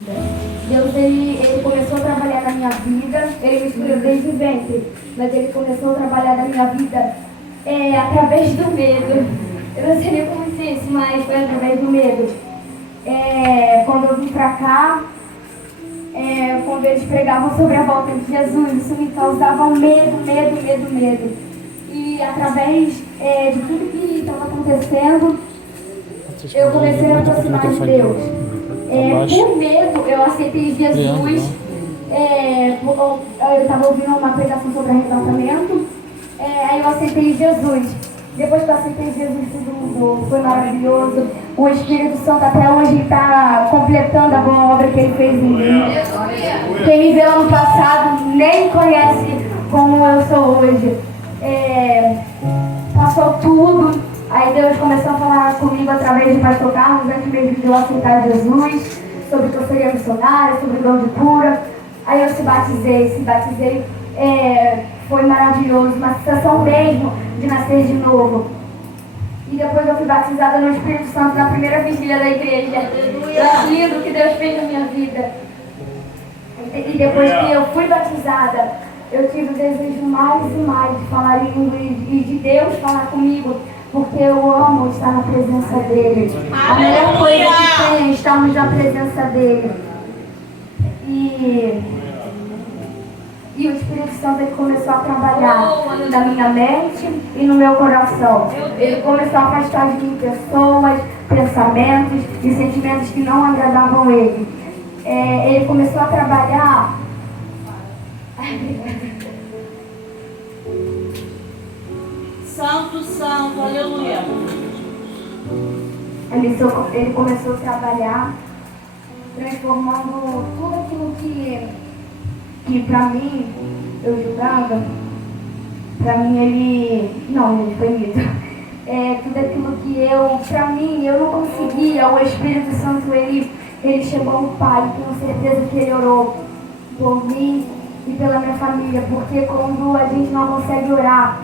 Deus, ele começou a trabalhar na minha vida, ele me escolheu desde o ventre, mas ele começou a trabalhar na minha vida através do medo. Eu não sei nem como dizer isso, mas foi através do medo. Quando eu vim pra cá, quando eles pregavam sobre a volta de Jesus, isso me causava um medo. E através de tudo que estava acontecendo, eu comecei a me aproximar de Deus. Por medo, eu aceitei Jesus. Eu estava ouvindo uma pregação sobre arrebatamento. Aí eu aceitei Jesus. Depois que eu aceitei Jesus, tudo mudou. Foi maravilhoso. O Espírito Santo até hoje está completando a boa obra que ele fez em mim. Quem me viu ano passado nem conhece como eu sou hoje. Passou tudo. Aí Deus começou a falar comigo através de pastor Carlos, antes mesmo de eu aceitar Jesus, sobre que eu seria missionária, sobre o dom de cura. Aí eu se batizei. Foi maravilhoso, uma sensação mesmo de nascer de novo. E depois eu fui batizada no Espírito Santo na primeira vigília da igreja. É lindo o que Deus fez na minha vida. E depois que eu fui batizada, eu tive o desejo mais e mais de falar em inglês e de Deus falar comigo, porque eu amo estar na presença dele. A melhor coisa que tem é estarmos na presença dele. E o Espírito Santo ele começou a trabalhar na minha mente e no meu coração. Ele começou a afastar de mim pessoas, pensamentos e sentimentos que não agradavam ele. Ele começou a trabalhar. Santo, aleluia. Ele começou a trabalhar, transformando tudo aquilo que pra mim, eu julgava, pra mim ele foi mito. Tudo aquilo que pra mim, eu não conseguia, o Espírito Santo, ele chegou ao Pai, tenho certeza que ele orou por mim e pela minha família, porque quando a gente não consegue orar,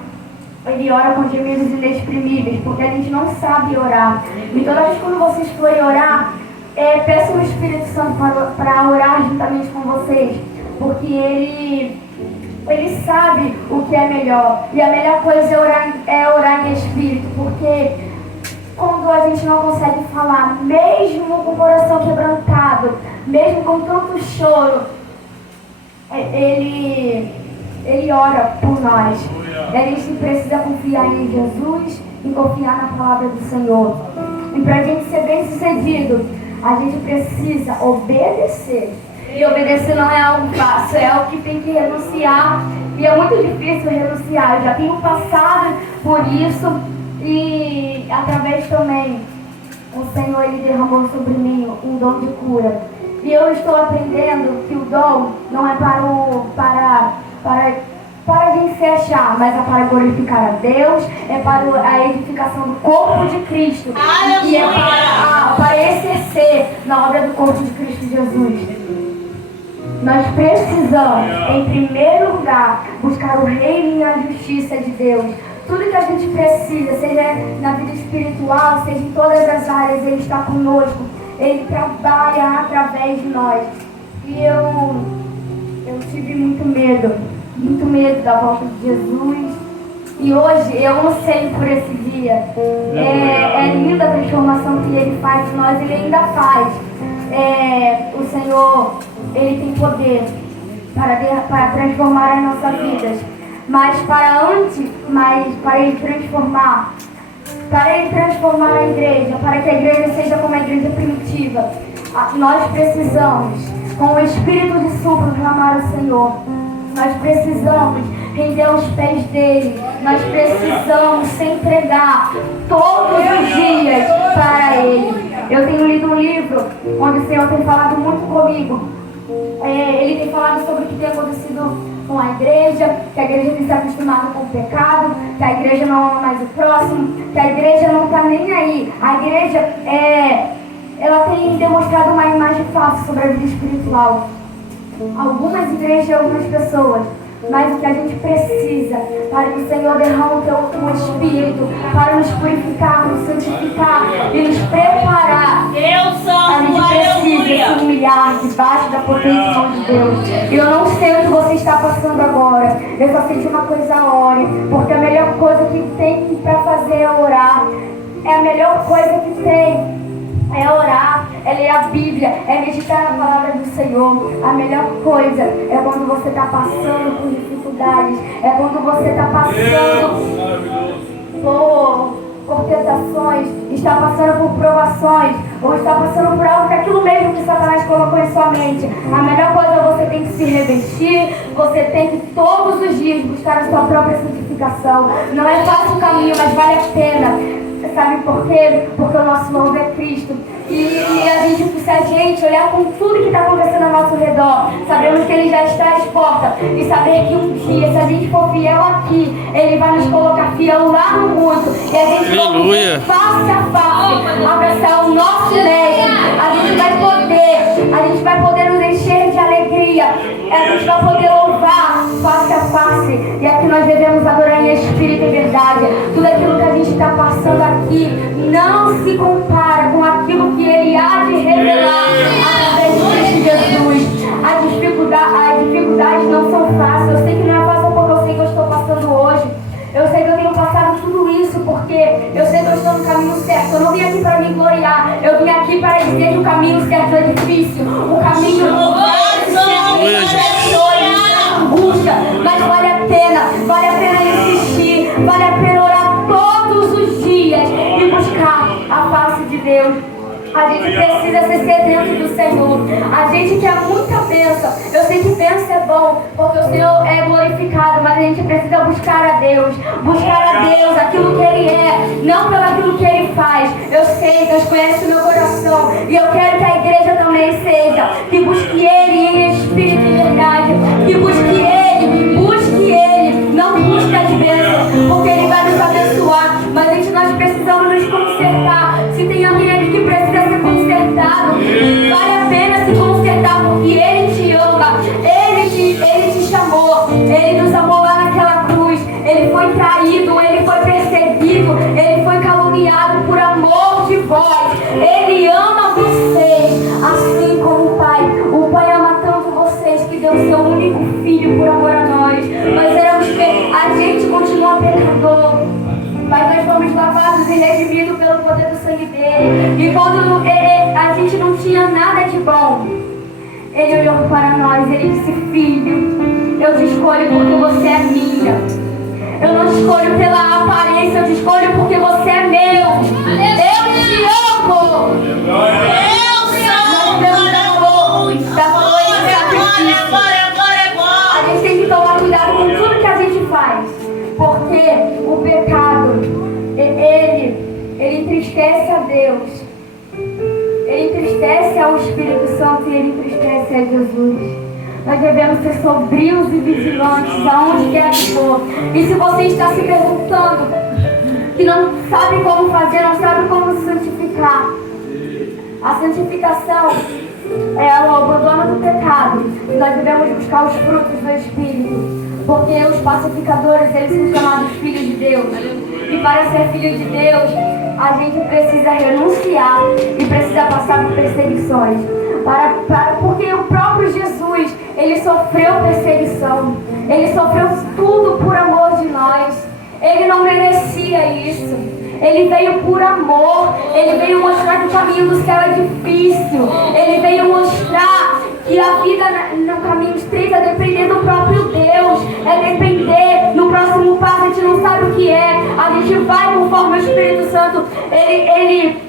ele ora com gemidos inexprimíveis, porque a gente não sabe orar. E toda vez quando vocês forem orar, peçam o Espírito Santo para orar juntamente com vocês, porque ele sabe o que é melhor. E a melhor coisa é orar em espírito, porque quando a gente não consegue falar, mesmo com o coração quebrantado, mesmo com tanto choro, ele ora por nós. A gente precisa confiar em Jesus e confiar na palavra do Senhor. E para a gente ser bem sucedido, a gente precisa obedecer. E obedecer não é algo fácil, é algo que tem que renunciar. E é muito difícil renunciar. Eu já tenho passado por isso. E através também, o Senhor ele derramou sobre mim um dom de cura. E eu estou aprendendo que o dom não é para a gente se achar, mas é para glorificar a Deus, é para a edificação do corpo de Cristo. E é para exercer na obra do corpo de Cristo Jesus. Nós precisamos, em primeiro lugar, buscar o reino e a justiça de Deus. Tudo que a gente precisa, seja na vida espiritual, seja em todas as áreas, Ele está conosco. Ele trabalha através de nós. E eu tive muito medo da volta de Jesus. E hoje eu anseio por esse dia. É linda a transformação que Ele faz em nós, Ele ainda faz. O Senhor, Ele tem poder para transformar as nossas vidas. Mas para Ele transformar a igreja, para que a igreja seja como a igreja primitiva, nós precisamos, com o espírito de súplica, clamar ao Senhor. Nós precisamos render aos pés dele. Nós precisamos se entregar todos os dias para ele. Eu tenho lido um livro onde o Senhor tem falado muito comigo. Ele tem falado sobre o que tem acontecido com a igreja, que a igreja tem se acostumado com o pecado, que a igreja não ama mais o próximo, que a igreja não está nem aí. A igreja ela tem demonstrado uma imagem falsa sobre a vida espiritual. Algumas igrejas e algumas pessoas Mas o que a gente precisa, para que o Senhor derrame o Espírito, para nos purificar, nos santificar e nos preparar. A gente precisa se humilhar debaixo da potente mão de Deus. E eu não sei o que você está passando agora. Eu só sei de uma coisa: ore. Porque a melhor coisa que tem para fazer é orar. É a melhor coisa que tem. É orar, é ler a Bíblia, é meditar na palavra do Senhor. A melhor coisa é quando você está passando por dificuldades, é quando você está passando por tentações, está passando por provações, ou está passando por algo que aquilo mesmo que Satanás colocou em sua mente. A melhor coisa é você tem que se revestir, você tem que todos os dias buscar a sua própria santificação. Não é fácil o caminho, mas vale a pena. Sabe por quê? Porque o nosso novo é Cristo. E se a gente olhar com tudo que está acontecendo ao nosso redor, sabemos que Ele já está às portas. E saber que um dia, se a gente for fiel aqui, Ele vai nos colocar fiel lá no mundo. E a gente vai face a face abraçar o nosso Mestre. A gente vai poder nos encher de alegria. A gente vai poder louvar face a face. E aqui nós devemos adorar em espírito e verdade. Tudo aquilo que a gente está passando aqui não se compara com aquilo que Ele há de revelar através de Cristo Jesus. As dificuldades não são fáceis. Eu sei que não é fácil porque eu sei que eu estou passando hoje. Eu sei que eu tenho passado tudo isso porque eu sei que eu estou no caminho certo. Eu não vim aqui para me gloriar. Eu vim aqui para dizer que o caminho certo é difícil. O caminho angústia, mas vale a pena insistir, vale a pena orar todos os dias e buscar a face de Deus. A gente precisa ser sedento do Senhor. A gente quer muita bênção. Eu sei que bênção é bom, porque o Senhor é glorificado, mas a gente precisa buscar a Deus. Buscar a Deus, aquilo que Ele é, não pelo aquilo que Ele faz. Eu sei, Deus conhece o meu coração. E eu quero que a igreja também seja. Que busque Ele em espírito e verdade. Que busque Ele, não busque as bênçãos, porque Ele vai nos abençoar. Mas nós precisamos nos consertar. Se tem alguém aqui que precisa ser consertado, vale a pena se consertar, porque Ele te ama, Ele te chamou, Ele nos amou lá naquela cruz. Ele foi traído, Ele foi perseguido, Ele foi caluniado por amor de vós. Ele ama vocês, assim como o Pai. O Pai ama tanto vocês que deu seu único filho por amor a nós. A gente continua pecador, mas nós fomos lavados e redimidos pelo poder do sangue dele. E quando a gente não tinha nada de bom, Ele olhou para nós, Ele disse: filho, eu te escolho porque você é minha. Eu não te escolho pela aparência, eu te escolho porque você é meu. Eu te amo. A gente tem que tomar cuidado com tudo que a gente faz, porque o pecado, ele entristece a Deus, ele entristece ao Espírito Santo e ele entristece a Jesus. Nós devemos ser sobrios e vigilantes aonde quer que for. E se você está se perguntando que não sabe como fazer, não sabe como se santificar, a santificação é o abandono do pecado. E nós devemos buscar os frutos do Espírito. Porque os pacificadores, eles são chamados filhos de Deus. E para ser filho de Deus, a gente precisa renunciar e precisa passar por perseguições. Porque o próprio Jesus, Ele sofreu perseguição. Ele sofreu tudo por amor de nós. Ele não merecia isso. Ele veio por amor. Ele veio mostrar que o caminho do céu é difícil. Ele veio mostrar que a vida no caminho estreito é depender do próprio Deus. É depender. No próximo passo a gente não sabe o que é. A gente vai conforme o Espírito Santo. Ele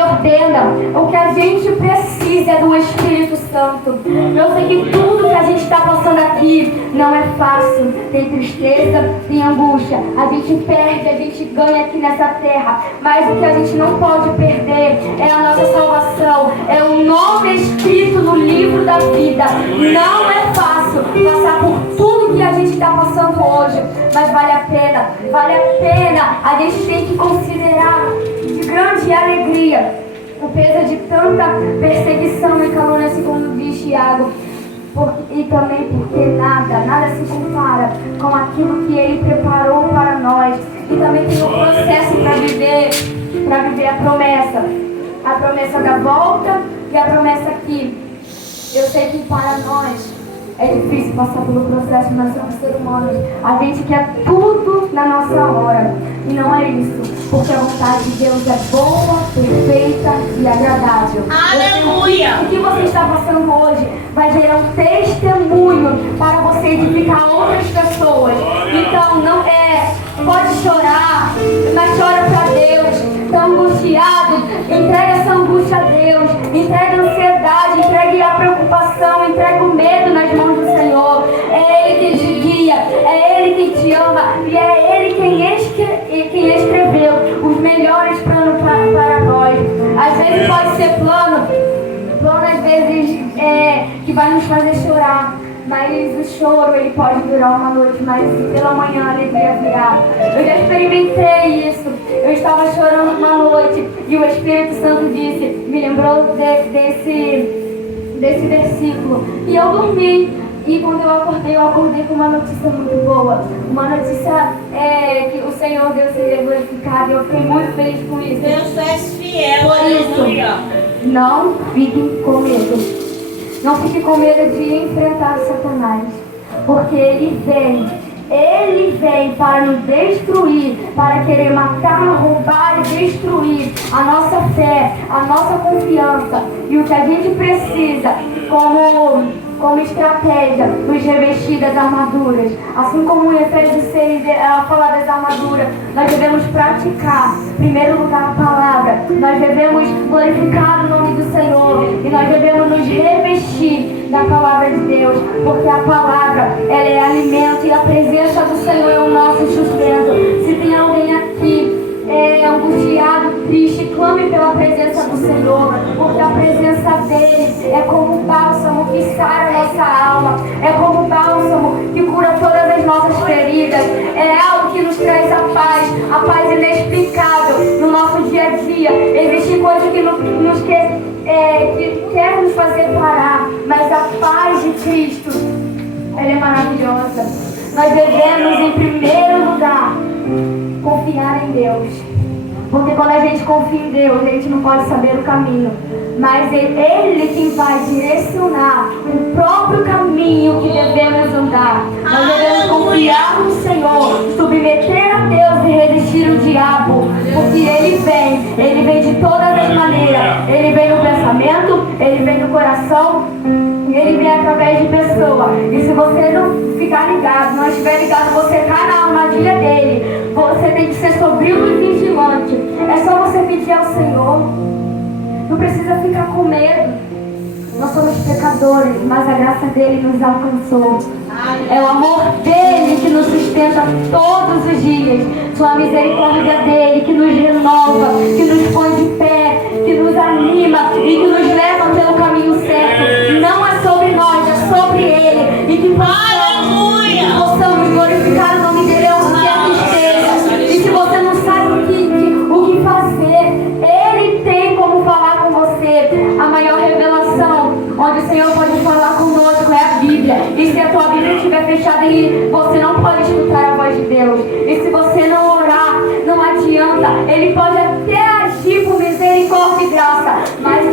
ordena. O que a gente precisa é do Espírito Santo. Eu sei que tudo que a gente está passando aqui não é fácil. Tem tristeza, tem angústia. A gente perde, a gente ganha aqui nessa terra. Mas o que a gente não pode perder é a nossa salvação. É o nome escrito no livro da vida. Não é fácil passar por tudo que a gente está passando hoje. Mas vale a pena. Vale a pena. A gente tem que considerar de grande alegria o peso de tanta perseguição e calúnia, assim como diz Tiago, e também porque nada se compara com aquilo que Ele preparou para nós. E também tem um processo para viver a promessa da volta e a promessa aqui. Eu sei que para nós é difícil passar pelo processo, nós somos seres humanos. A gente quer tudo na nossa hora. E não é isso. Porque a vontade de Deus é boa, perfeita e agradável. Aleluia! O que você está passando hoje vai gerar um testemunho para você edificar outras pessoas. Então não pode chorar, mas chora para Deus. Está angustiado, entrega essa angústia a Deus. Entrega a ansiedade, entregue a preocupação, entrega o medo nas mãos do Senhor. É Ele que te guia, é Ele que te ama e é Ele quem escreveu os melhores planos para nós. Às vezes pode ser plano às vezes que vai nos fazer chorar. Mas o choro ele pode durar uma noite, mas pela manhã a alegria virá. Eu já experimentei isso. Eu estava chorando uma noite e o Espírito Santo me lembrou desse versículo. E eu dormi. E quando eu acordei com uma notícia muito boa. Uma notícia que o Senhor Deus seria glorificado. E eu fiquei muito feliz com isso. Deus é fiel. Por isso, não fiquem com medo. Não fique com medo de enfrentar Satanás, porque ele vem para nos destruir, para querer matar, roubar e destruir a nossa fé, a nossa confiança. E o que a gente precisa como estratégia, nos revestir das armaduras. Assim como em Efésios 6 ela fala das armaduras, nós devemos praticar, em primeiro lugar, a palavra. Nós devemos glorificar o nome do Senhor e nós devemos nos revestir da palavra de Deus, porque a palavra, ela é alimento e a presença do Senhor é o nosso sustento. Se tem alguém aqui angustiado, triste, clame pela presença do Senhor, porque a presença dele é como um bálsamo que sara a nossa alma, é como um bálsamo que cura todas as nossas feridas, é algo que nos traz a paz inexplicável no nosso dia a dia. Existem coisas que quer nos fazer parar, mas a paz de Cristo, ela é maravilhosa. Nós devemos, em primeiro lugar, confiar em Deus, porque quando a gente confia em Deus, a gente não pode saber o caminho, mas é Ele quem vai direcionar o próprio caminho que devemos andar. Nós devemos confiar no Senhor, submeter a Deus e resistir o diabo, porque Ele vem de todas as maneiras. Ele vem no pensamento, Ele vem no coração, Ele vem através de pessoa. E se você não ficar ligado, não estiver ligado, você cai na armadilha dele. Você tem que ser sombrio e vigilante. É só você pedir ao Senhor. Não precisa ficar com medo. Nós somos pecadores, mas a graça dele nos alcançou. É o amor dele que nos sustenta todos os dias. Sua misericórdia dele que nos renova, que nos põe de pé, que nos anima e que nos leva pelo caminho certo. Não é sobre nós, é sobre ele. E que possamos glorificar o nome dele onde quer que esteja. E se você não sabe o que fazer, ele tem como falar com você. A maior revelação onde o Senhor pode falar conosco é a Bíblia. E se a tua Bíblia estiver fechada e você não pode escutar a voz de Deus, e se você não orar, não adianta. Ele pode até agir por misericórdia e graça, mas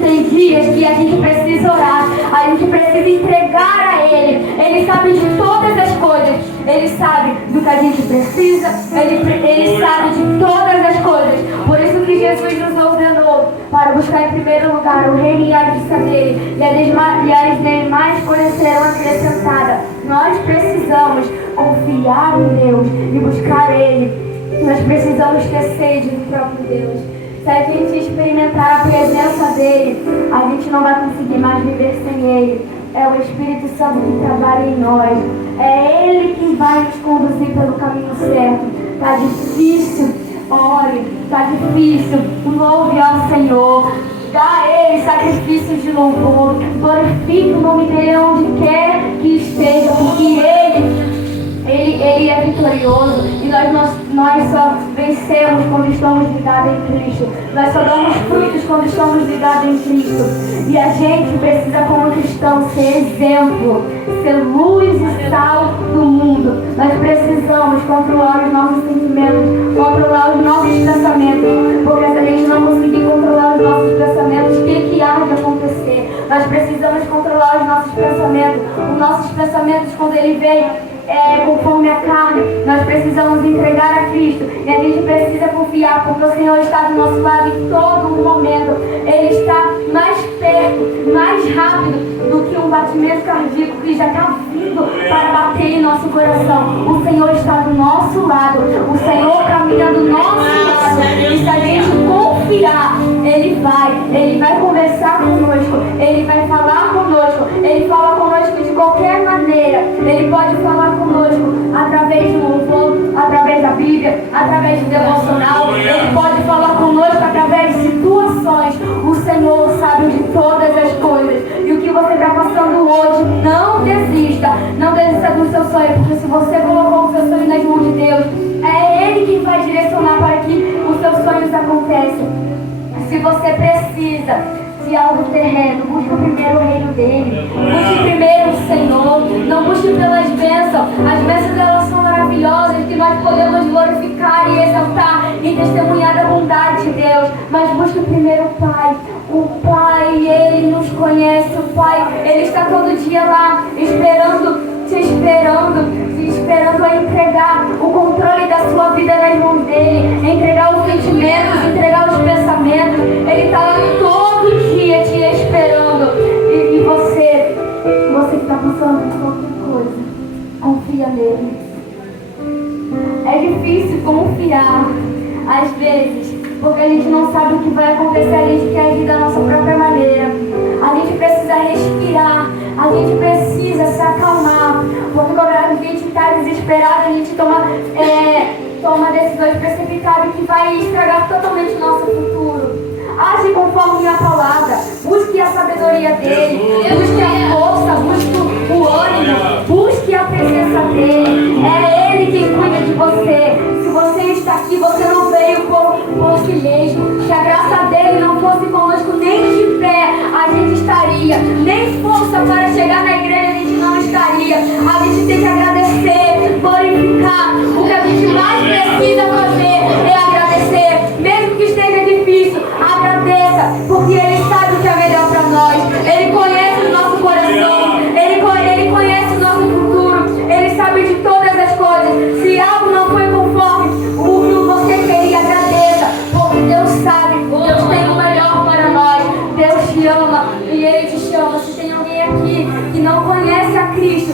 tem dias que a gente precisa orar, a gente precisa entregar a Ele. Ele sabe de todas as coisas, Ele sabe do que a gente precisa, Ele sabe de todas as coisas. Por isso que Jesus nos ordenou para buscar em primeiro lugar o reino e a justiça dele, e as demais coisas serão acrescentadas. Nós precisamos confiar em Deus e buscar Ele. Nós precisamos ter sede do próprio Deus. Se a gente experimentar a presença dele, a gente não vai conseguir mais viver sem ele. É o Espírito Santo que trabalha em nós. É ele quem vai nos conduzir pelo caminho certo. Está difícil, ore. Está difícil, louve ao Senhor. Dá a Ele sacrifícios de louvor. Glorifique o nome dele onde quer que esteja, porque Ele é vitorioso. E nós só vencemos quando estamos ligados em Cristo. Nós só damos frutos quando estamos ligados em Cristo. E a gente precisa, como cristão, ser exemplo, ser luz e sal do mundo. Nós precisamos controlar os nossos sentimentos, controlar os nossos pensamentos, porque se a gente não conseguir controlar os nossos pensamentos, o que há de acontecer? Nós precisamos controlar os nossos pensamentos. Os nossos pensamentos, quando ele vem conforme a carne, nós precisamos entregar a Cristo, e a gente precisa confiar, porque o Senhor está do nosso lado em todo momento. Ele está mais perto, mais rápido do que um batimento cardíaco que já está vindo para bater em nosso coração. O Senhor está do nosso lado, o Senhor caminha do nosso lado, e se a gente confiar, Ele vai conversar conosco, Ele vai falar conosco, Ele fala conosco de qualquer maneira. Ele pode falar conosco através do louvor, através da Bíblia, através do devocional. Ele pode falar conosco através de situações. O Senhor sabe de todas as coisas. E o que você está passando hoje, não desista. Não desista do seu sonho, porque se você colocou o seu sonho nas mãos de Deus, é Ele quem vai direcionar para que os seus sonhos aconteçam. Se você precisa de algo terreno, busque primeiro o reino dele, busque primeiro o Senhor, não busque pelas bênçãos. As bênçãos, elas são maravilhosas, que nós podemos glorificar e exaltar e testemunhar da bondade de Deus, mas busque primeiro o Pai, Ele nos conhece. O Pai, Ele está todo dia lá, te esperando a entregar o controle da sua vida nas mãos dele, entregar os sentimentos, entregar os pensamentos. Ele está lá todo dia te esperando. E você que está passando por qualquer coisa, confia nele. É difícil confiar às vezes, porque a gente não sabe o que vai acontecer, a gente quer agir da nossa própria maneira. A gente precisa respirar, a gente precisa se acalmar, porque quando a gente está desesperado, a gente toma decisões precipitadas que vai estragar totalmente o nosso futuro. Age conforme a palavra, busque a sabedoria dele, busque a força, busque o ânimo, busque a presença dele. É ele quem cuida de você. Se você está aqui, você não veio por silêncio. Se a graça dele não fosse conosco, nem de pé a gente estaria, nem força para chegar na igreja a gente não estaria. A gente tem que agradecer, glorificar. O que a gente mais precisa fazer é agradecer, mesmo que esteja difícil. Agradeça, porque Ele sabe o que é melhor para nós. Ele conhece o nosso coração, Ele conhece o nosso futuro, Ele sabe de todas as coisas. Se algo não foi conforme o que você queria, agradeça, porque Deus sabe, Deus tem o melhor para nós. Deus te ama e Ele te chama. Se tem alguém aqui que não conhece a Cristo,